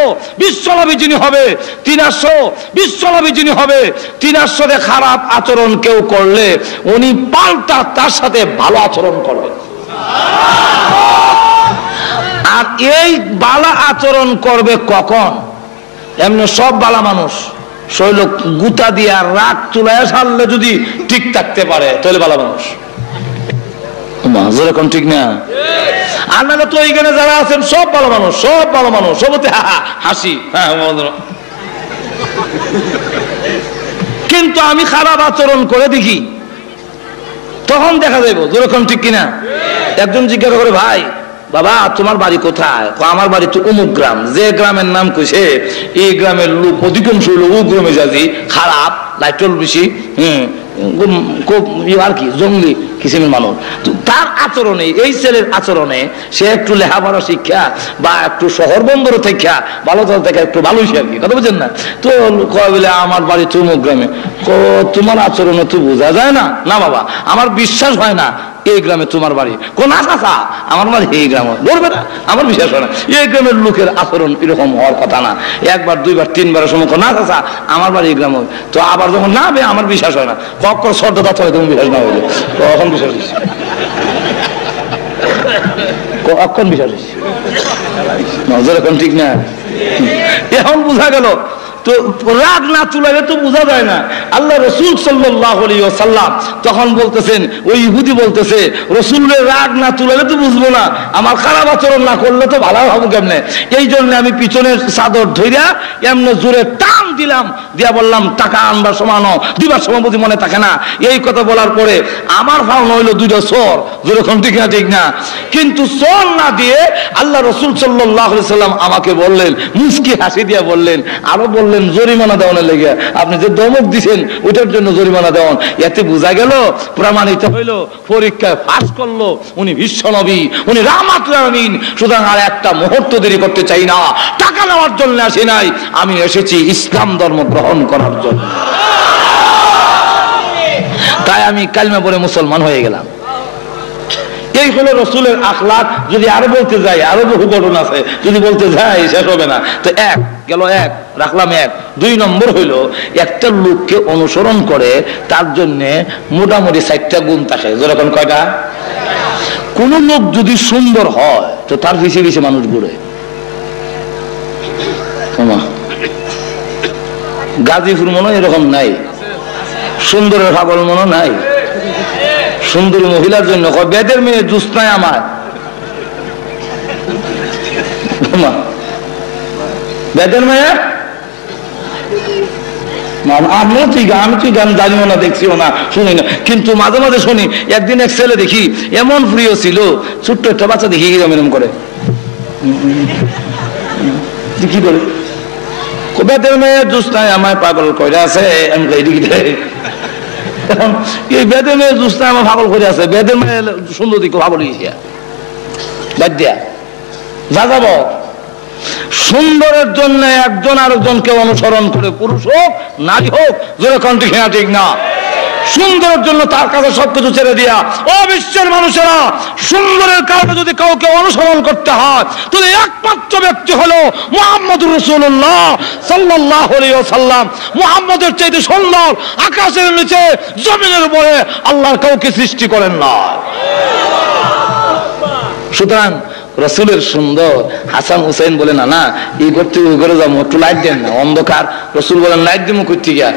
বিশ্বনবী যিনি হবে 300, বিশ্বনবী যিনি হবে 300 খারাপ আচরণ কেউ করলে উনি পাল্টা তার সাথে ভালো আচরণ করবেন। আর এই বালা আচরণ করবে কখন? এমনি সব বালা মানুষ শৈল গুতা দিয়া রাগ চুলায় সারলে যদি ঠিক থাকতে পারে তাহলে ভালো মানুষ, যেরকম ঠিক না? আর নাহলে তো এইখানে যারা আছেন সব ভালো মানুষ, সব ভালো মানুষ, সবতে হাসি, হ্যাঁ। কিন্তু আমি খারাপ আচরণ করে দেখি, তখন দেখা যাইব যেরকম ঠিক কিনা। একজন জিজ্ঞাসা করে, ভাই বাবা তোমার বাড়ি কোথায়? আমার বাড়ি তো অমুক গ্রাম। যে গ্রামের নাম কইছে এই গ্রামের লোক অধিকাংশ হলো ও গ্রামে যাচ্ছি, খারাপ, লাইটল বেশি, আর কি জঙ্গলি কিসিমের মানুষ। তার আচরণে, এই ছেলের আচরণে সে একটু লেখাপড়া শিক্ষা বা একটু শহর বন্দর থেকে ভালো থেকে একটু ভালো হয়েছে আর কি, কথা বুঝছেন না? তো কয় বলে আমার বাড়ি তো অমুক গ্রামে। তোমার আচরণে তো বোঝা যায় না। না বাবা আমার বিশ্বাস হয় না এই গ্রামে তোমার বাড়ি। কোন আশা আমার বাড়ি এই গ্রামে, বলবে না আমার বিশ্বাস হয় না। এই গ্রামের লোকের আচরণ এরকম হওয়ার কথা না। একবার দুইবার তিনবারের সময় না চাচা আমার বাড়ি এই গ্রামে, তো আবার যখন না বে আমার বিশ্বাস হয় না, কখন শ্রদ্ধা হয় তুমি বিশ্বাস না হইলে কখন বিশ্বাস হচ্ছে, কখন বিশ্বাস হচ্ছে, যেরকম ঠিক না? এখন বোঝা গেল তো রাগ না চুলাইলে তো বোঝা যায় না। আল্লাহ রসুল সাল্লাল্লাহু আলাইহি ওয়াসাল্লাম তখন বলতেছেন, ওই ইহুদি বলতেছে রসুলের রাগ না চুলাইলে তো বুঝবো না, আমার খারাপ আচরণ না করলে তো ভালো হবো কেমনে? এই জন্য আমি পিছনের চাদর ধইরা এমনি জোরে টান দিলাম, দিয়া বললাম টাকা আনবার সমানো দিবার সময় বুঝি মনে থাকে না। এই কথা বলার পরে আমার ভাবনা হইলো 2টা চোর, যেরকম ঠিক না ঠিক না? কিন্তু চোর না দিয়ে আল্লাহ রসুল সাল্লাল্লাহু আলাইহি ওয়াসাল্লাম আমাকে বললেন, মুস্কি হাসি দিয়া বললেন, আরো বললেন জরিমানা দেওয়ানোর লেগে, আপনি যে দমক দিচ্ছেন ওটার জন্য জরিমানা দেওয়ান। এতে বোঝা গেল, প্রমাণিত হইল পরীক্ষায় পাস করলো উনি বিশ্ব নবী, উনি রাহমাতুল লিল আলামিন। সুতরাং আর একটা মুহূর্ত দেরি করতে চাই না, টাকা নেওয়ার জন্য আসি নাই, আমি এসেছি ইসলাম ধর্ম গ্রহণ করার জন্য। তাই আমি কালিমা পড়ে মুসলমান হয়ে গেলাম। এই হলো রসুলের আখলাক। যদি আরো বলতে যাই আরো বহু ঘটনা আছে, যদি বলতে যাই শেষ হবে না। তো এক গেল, এক রাখলাম এক। 2 নম্বর হইল একটা লোককে অনুসরণ করে তার জন্য মোটামুটি 4টা গুণ থাকে। যেরকম কয়টা? কোন লোক যদি সুন্দর হয় তো তার পিছিয়ে পিছিয়ে মানুষ ঘুরে। গাজীপুর মনে এরকম নাই, সুন্দরের পাগল মনে নাই। সুন্দরী মহিলার জন্য বেদের মেয়ে জুস নাই আমার, বেদের মায়া আমি তো গান জানিও না, দেখছিও না, শুনি না, কিন্তু মাঝে মাঝে শুনি। একদিন এক ছেলে দেখি এমন প্রিয় ছিল, ছোট্ট একটা বাচ্চা দেখি এরম করে কি করে বেদের মেয়ের জুস্তায় আমায় পাগল করে আছে। এই বেদের মেয়ের জুস্তায় আমার পাগল করে আছে, বেদের মেয়ে সুন্দর দিকে পাগল হয়েছে বাদ দিয়া যা যাব। সুন্দরের জন্য একজন আরেকজনকে অনুসরণ করে, পুরুষ হোক নারী হোক, জোরে কণ্ঠে খেয়া ঠিক না, সুন্দরের জন্য তার কাছে সবকিছু ছেড়ে দিয়া। ও বিশ্বের মানুষেরা, সুন্দরের কারণে যদি কাউকে অনুসরণ করতে হয় তাহলে একমাত্র ব্যক্তি হলো মুহাম্মদুর রাসূলুল্লাহ সাল্লাল্লাহু আলাইহি ওয়াসাল্লাম। মুহাম্মদের চাইতে সুন্দর আকাশের নিচে জমিনের উপরে আল্লাহর কাউকে সৃষ্টি করেন না। সুতরাং রসুলের সুন্দর। হাসান হুসাইন বলে না না এই করতে ওই করে যাবো, একটু লাইট দেন না, অন্ধকার। রসুল বলেন লাইট দেবো করতে গিয়া,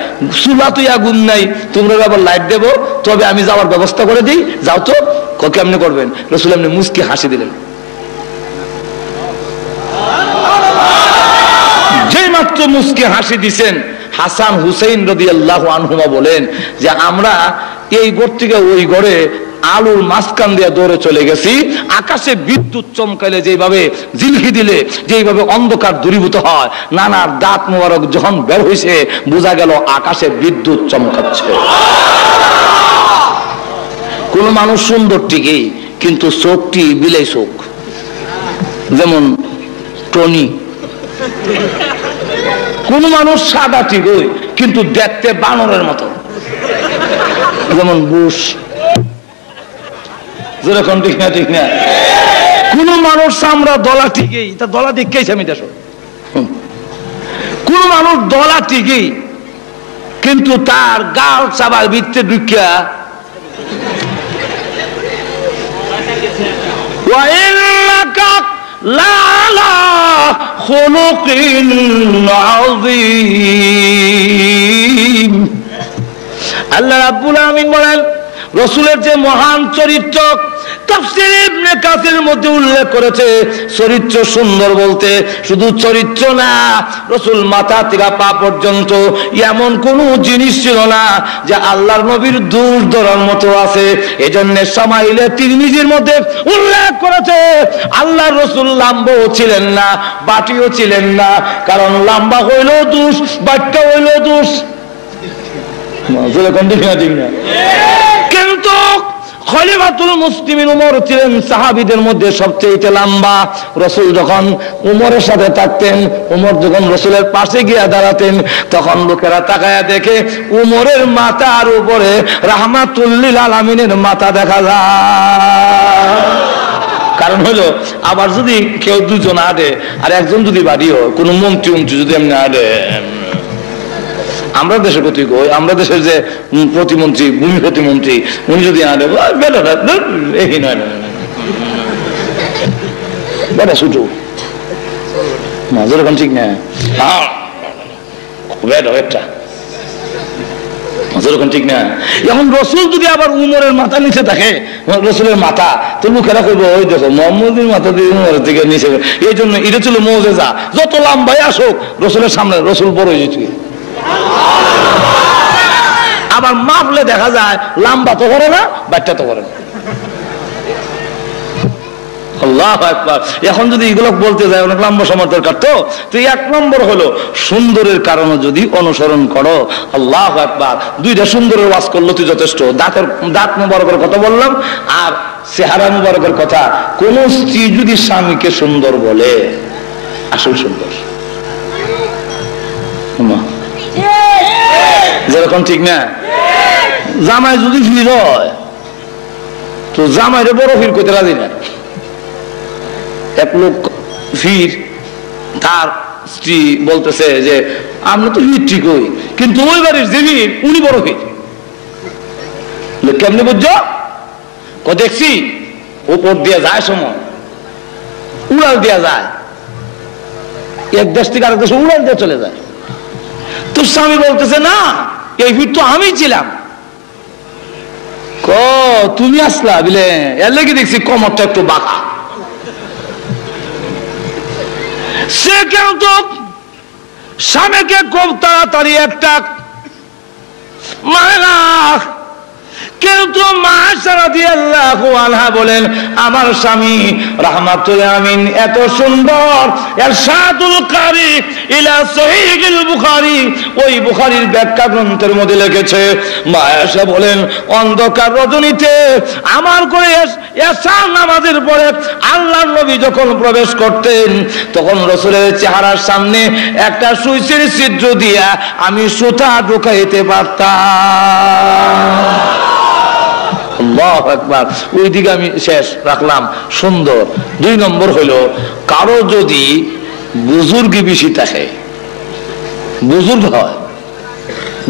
চুলা তো আগুন নাই, তোমরা আবার লাইট দেবো, তবে আমি যাওয়ার ব্যবস্থা করে দিই, যাও তো। কেমনি করবেন? রসুল এমনি মুচকি হাসি দিলেন। যে মাত্র মুচকি হাসি দিছেন, হাসান হুসাইন রাদিয়াল্লাহু আনহুমা বলেন যে আমরা এই ঘর থেকে ওই ঘরে আলুর মাঝখান দিয়ে দৌড়ে চলে গেছি। আকাশে বিদ্যুৎ চমকাইলে যেভাবে জিলহি দিলে যেভাবে অন্ধকার দূরীভূত হয়, নানার দাঁত মোবারক যখন বের হয়েছে বোঝা গেল আকাশে বিদ্যুৎ চমকাচ্ছে। কোন মানুষ সুন্দর ঠিকই, কিন্তু চোখটি বিলাই চোখ, যেমন টনি। কোন মানুষ সাদা ঠিকই, কিন্তু দেখতে বানরের মতো, যেমন বুশ। যেরকম ঠিক না, ঠিক না। কোন মানুষ আমরা দলা ঠিকই, তা দলা দেখেছি আমি দেশ। কোন মানুষ দলা ঠিকই, কিন্তু তার গাল চাবার ভিত্তে ঢুকিয়া আল্লাহ রাব্বুল আমিন বলেন রসুলের যে মহান চরিত্র, তাফসীর ইবনে কাসিরের মধ্যে উল্লেখ করেছে চরিত্র সুন্দর বলতে শুধু চরিত্র না, রসুল মাথা থেকে পা পর্যন্ত এমন কোন জিনিস ছিল না যে আল্লাহর নবীর দোষ ধরার মতো আছে। এজন্য শামাইলে তিরমিজির মধ্যে উল্লেখ করেছে আল্লাহর রসুল লাম্বাও ছিলেন না, বাটিও ছিলেন না, কারণ লম্বা হইল দোষ, বাট্টা হইল দোষ। কিন্তু খলিফাতুল মুসলিমিন উমর ছিলেন সাহাবীদের মধ্যে সবচেয়ে লম্বা। রসুল যখন উমরের সাথে থাকতেন, উমর যখন রসুলের পাশে গিয়ে দাঁড়াতেন, তখন লোকেরা তাকায়া দেখে উমরের মাথার উপরে রাহমাতুল লিল আলামিনের মাথা দেখা যায়। কারণ হলো আবার যদি কেউ দুজন আডে আর একজন যদি বাড়িও কোনো মন্ত্রী যদি এমনি আডে, আমরা দেশের প্রতি আমরা দেশের যে প্রতিমন্ত্রী, ভূমি প্রতিমন্ত্রী, উনি যদি আনে এই নয় বেটা ছুটু যেরকম ঠিক না, যেরকম ঠিক না। এখন রসুল যদি আবার উমরের মাথা নিচে থাকে, রসুলের মাথা, তো লোকেরা করবো ওই দেখো মোহাম্মদের মাথা দিয়ে উমরের দিকে নিচে। এই জন্য এটা ছিল মুজিজা, যত লম্বাই আসুক রসুলের সামনে রসুল বড় হয়ে যেত। আবার মাপলে দেখা যায় লম্বা তো করে না, বাচ্চা তো করে না। আল্লাহু আকবার। এখন যদি এগুলো বলতে যায় অনেক লম্বা সময় দরকার, তো এক নম্বর হলো সুন্দরের কারণে যদি অনুসরণ করো। আল্লাহু আকবার। দুইটা সুন্দরের ওয়াজ করলো তুই যথেষ্ট। দাঁত মুবারকের কথা বললাম আর চেহারা মুবারকের কথা। কোন স্ত্রী যদি স্বামীকে সুন্দর বলে, আসল সুন্দর যেরকম ঠিক না। জামাই যদি ফির হয় তো জামাইরে বড় ফির করতে রাজি না। এক লোক ফির, তার স্ত্রী বলতেছে যে আমরা তো ফির ঠিক হই, কিন্তু ওই বাড়ির যে ফির উনি বড় ফির। কেমনি বুঝছো? দেখছি উপর দিয়ে যায় সময় উড়াল দেওয়া যায়, এক দেশ থেকে আরেক দেশে উড়াল দিয়ে চলে যায়। তো স্বামী বলতেছে না এই ফির তো আমি ছিলাম। তুমি আসলা বিলে, এর লেগে দেখছি কমরটা একটু বাঁকা। সে কেন তো স্বামীকে খুব তাড়াতাড়ি একটা মানা, কিন্তু মা রাদিয়াল্লাহু আনহা বলেন আমার স্বামী রাহমাতুল আমিন এত সুন্দর, ইরশাদুল কারি ইলা সহিহুল বুখারী, ওই বুখারীর ব্যাখ্যা গ্রন্থের মধ্যে লিখেছে মা আয়েশা বলেন অন্ধকার রজনীতে আমার করে এশার নামাজের পরে আল্লাহর নবী যখন প্রবেশ করতেন তখন রাসূলের চেহারার সামনে একটা সুইচের ছিদ্র দিয়া আমি সুতা ঢুকাইতে পারতাম। আল্লাহু আকবার। ওই দিকে আমি শেষ রাখলাম। সুন্দর। 2 নম্বর হলো কারো যদি বুজুর্গ বেশি থাকে, বুজুর্গ হয়,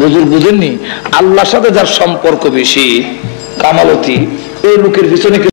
বুজুর্গ বুঝেননি, আল্লাহর সাথে যার সম্পর্ক বেশি, কামালতি, এই লোকের পিছনে